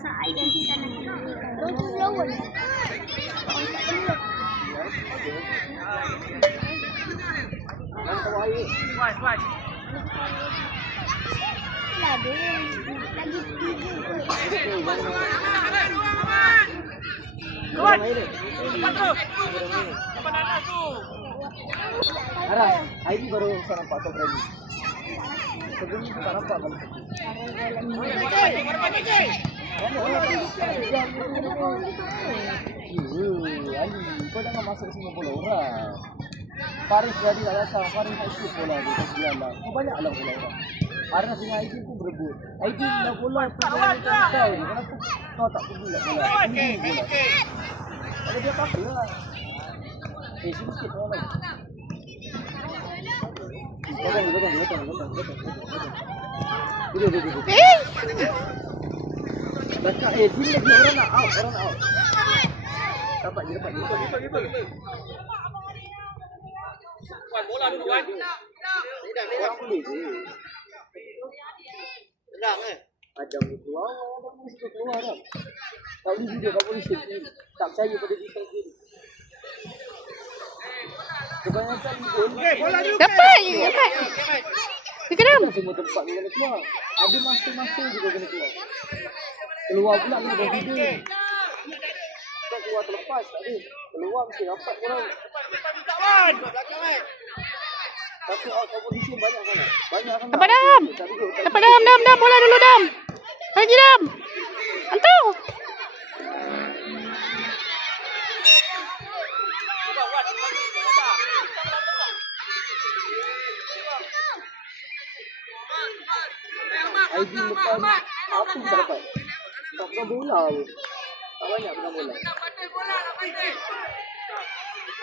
sa ay dan kita na. Doon lawon. Wait. Lagi Arah, ID baru sarang Pak Tobrani. Sebelum itu tak nampak kan? Kau jangan masuk semua bola orang. Faris jadi tak datang, Faris tak shoot bola dia tak jalan. Kau banyak lah bola orang. Arah punya ID pun berebut. ID nak bola perjalanan kau ni. Kenapa kau tak pergi nak bola? Kalau dia apa lah. Sikit orang lain. Betul. Dekat dia lagi orang nak out. Dapat je. Wan bola dulu Wan. Orang boleh je. Tenang Ada mesti keluar dah. Tak boleh video, tak boleh save. Tak percaya pada diri sendiri. Kebanyakan bola dulu. Dapat. Fikram. Semua tempat dia kena keluar. Ada masa-masa juga kena keluar. Keluar pula kena buat video. Tak keluar terlepas, tak ada. Keluar mesti rapat korang. Satu out competition banyak sangat. Dapat Dam. Dam. Bola dulu Dam. Lagi Dam. Hantar. ID lepas apa tak dapat. Tak pernah bola je. Tak banyak pernah bola.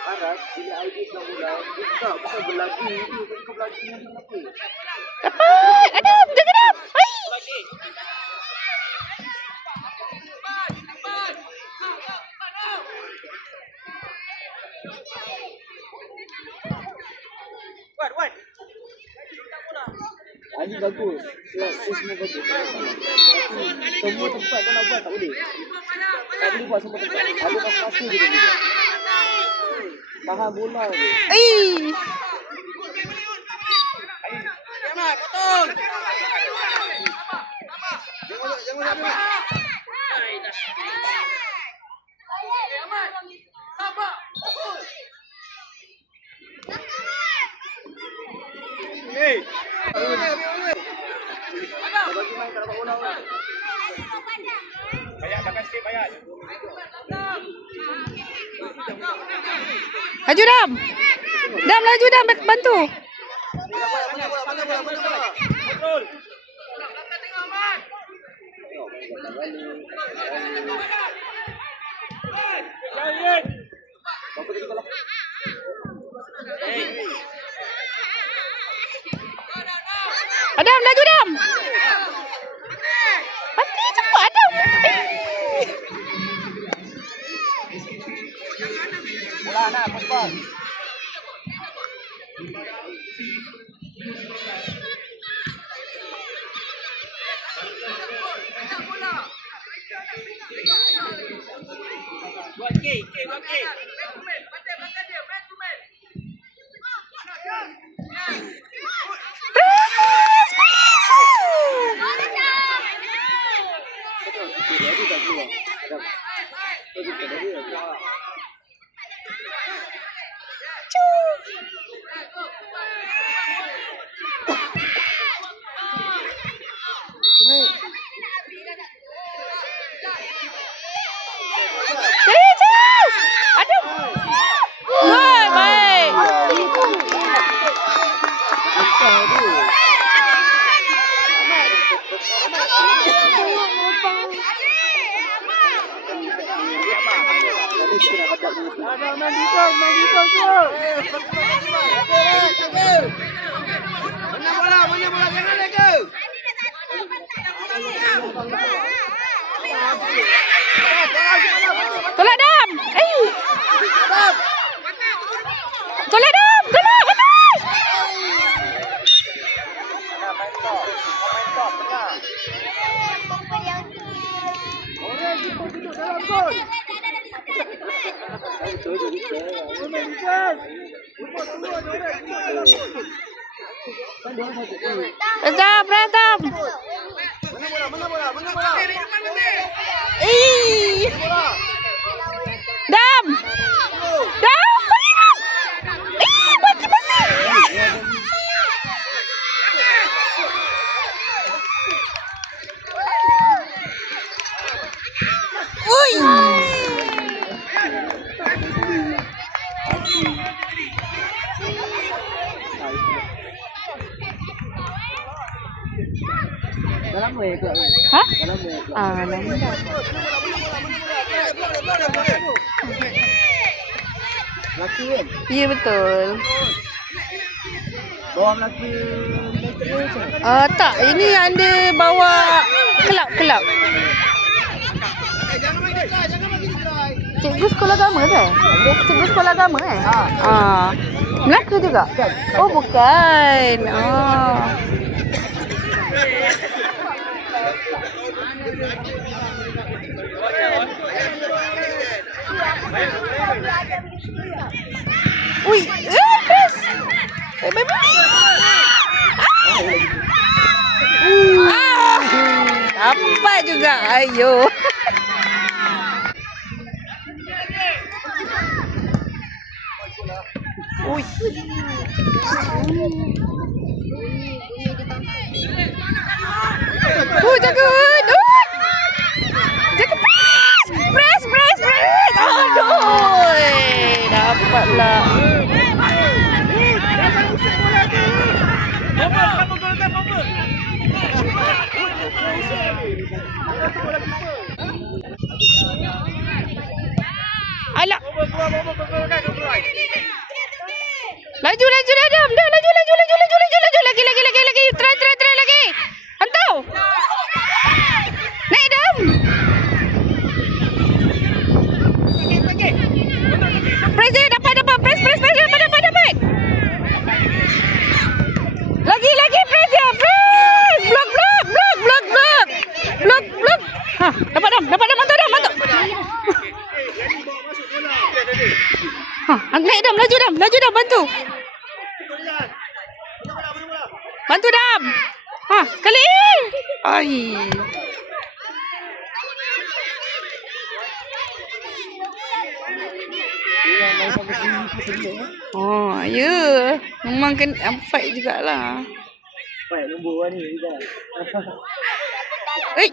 Aras, bila ID pernah bola, bukan berlagi. Kau berlagi ni apa? Dapat. Adam, jaga Dam. Hai. Wan. ID bagus. Semua bagus. Semua tempat kau nak buat tak boleh. Tak boleh buat semua tempat. Ada masa-masa je dia buat. Tahan bola je. Jamal, potong. Jangan. Hey. Bagi main tak dapat bola orang. Bayar jangan skip bayar. Laju Dam. Dam laju Dam bantu. Kontrol. Jahit. Adam laju Dam. Mati cepat Adam. Bola nak cepat. Buat K. Jadi tak keluar. Jesus! Adam. Baik. Mana bola jangan lego. Tolak Dam. Tolak Dam. Tolak. Dam, Dam. Mana bola? Ih. Dam. Dam, bagi Dam. Ih, bagi pasir. Ui. Dalam weh ke? Hah? Dalam weh ke? Ah, lambat. Laki kan? Ya, betul. Bawa laki United je. Tak, ini anda bawa kelab. Cikgu sekolah agama ke? Cikgu sekolah agama Melaka juga? Oh, bukan. Ui, Chris. Apa juga, ayo. Ui. Jaga. Jaga press. Aduh. Dapatlah. Alah. Laju Adam. Dah laju. Lagi. Try lagi. Hantau. Naik Adam. Press dia dapat. Press dapat. Lagi press dia. Press. Block. Ha, dapat Dam. Mantuk. Ha, naik Dam, laju Dam, bantu. Bantu Dam. Ha, sekali. Ai. Oh, ya. Memang kena fight jugalah. Baik nombor ni juga. Hei.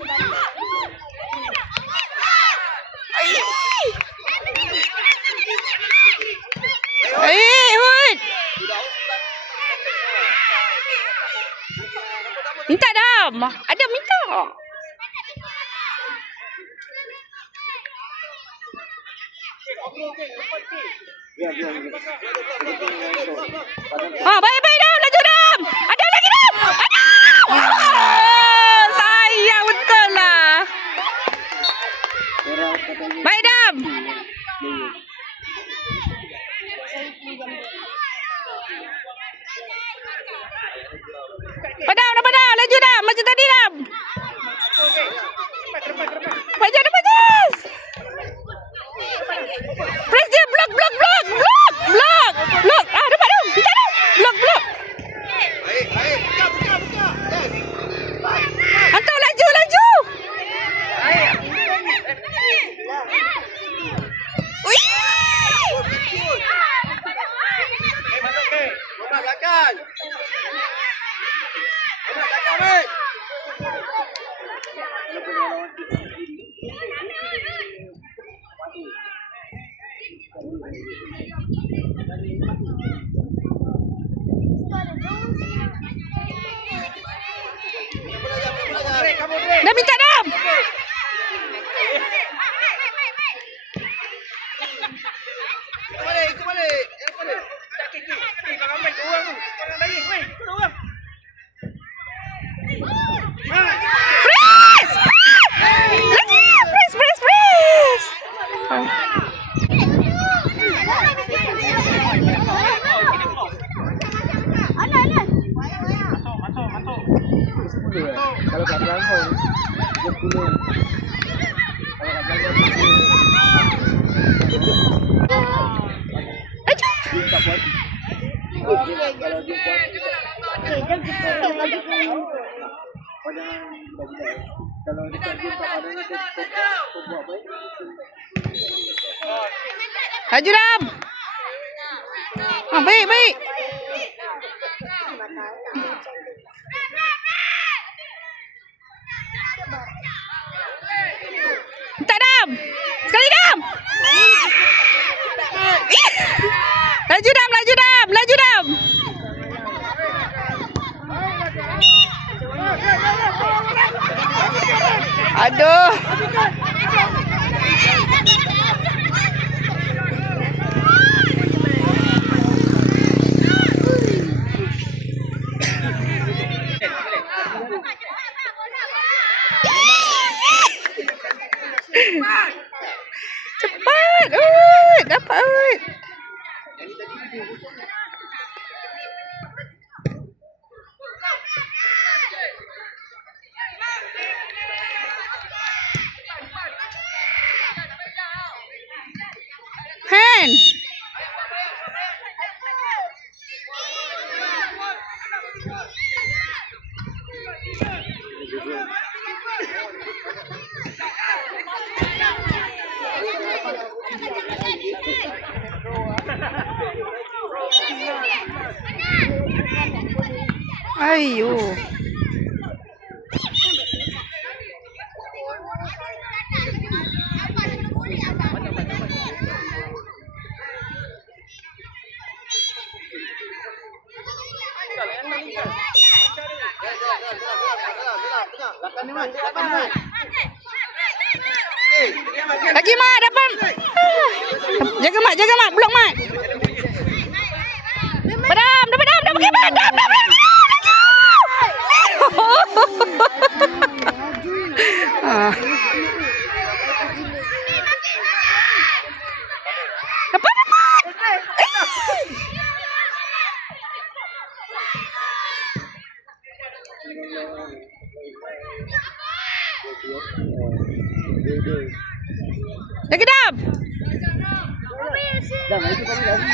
Hud. Minta Dam. Ada minta. Baik Dam, laju Dam. Ada lagi Dam. Ada. Sayang betul lah. Baik Dam. Padam, laju Dam, macam tadi Dam. Pajas. Press dia, block. Dapat Dam, kita Dam. Block. Hantar laju. Ui. Belakang. Dah minta Dam. Kembali. Tak kiki. Jangan main orang tu. Jangan lagi. Wei, orang. Press. Lagi. Press. Kalau kat belakang 10. Kalau kat belakang 10. Laju. Jim tak buat. Kalau Jim buat, pandangan budak-budak. Kalau dekat Jim tak ada nanti kau buat baik. Laju Dam. Baik, baik. Tak Dam. Sekali Dam. Laju Dam, laju Dam, laju Dam. Aduh. Cepat. Dapat. Hand. Ayo. Lagi Mat, dapat. Jaga Mat, blok Mat. Padam, dapat pergi Mat, dam. Dapat. Lagi Dam. Dah, itu kami lagi.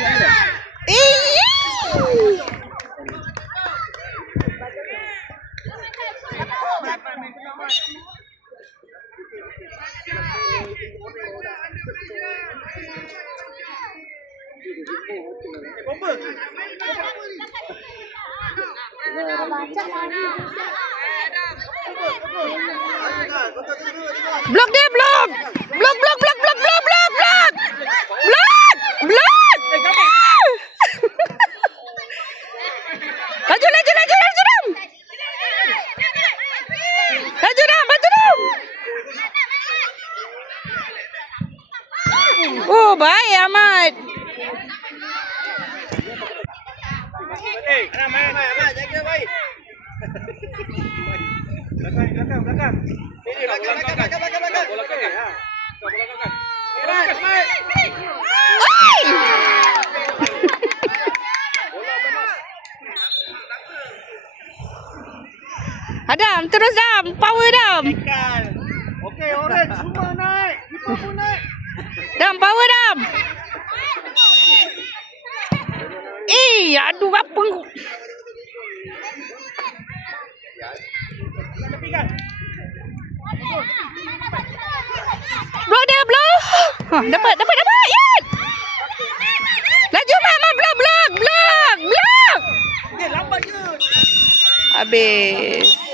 Blok dia, blok. Blok. Laju Dam. Laju Dam. Oh, baik amat. Amat, jaga baik. Belakang. Ini belakang. Bola kakak. Bola kakak. Adam, terus Dam. Power Dam. Okey, orange semua naik. Kita pun naik. Dam, power Dam. Aduh apa. Blok dia, blok. Dapat. Yan. Laju Mat, blok. Dia lambat je. Habis.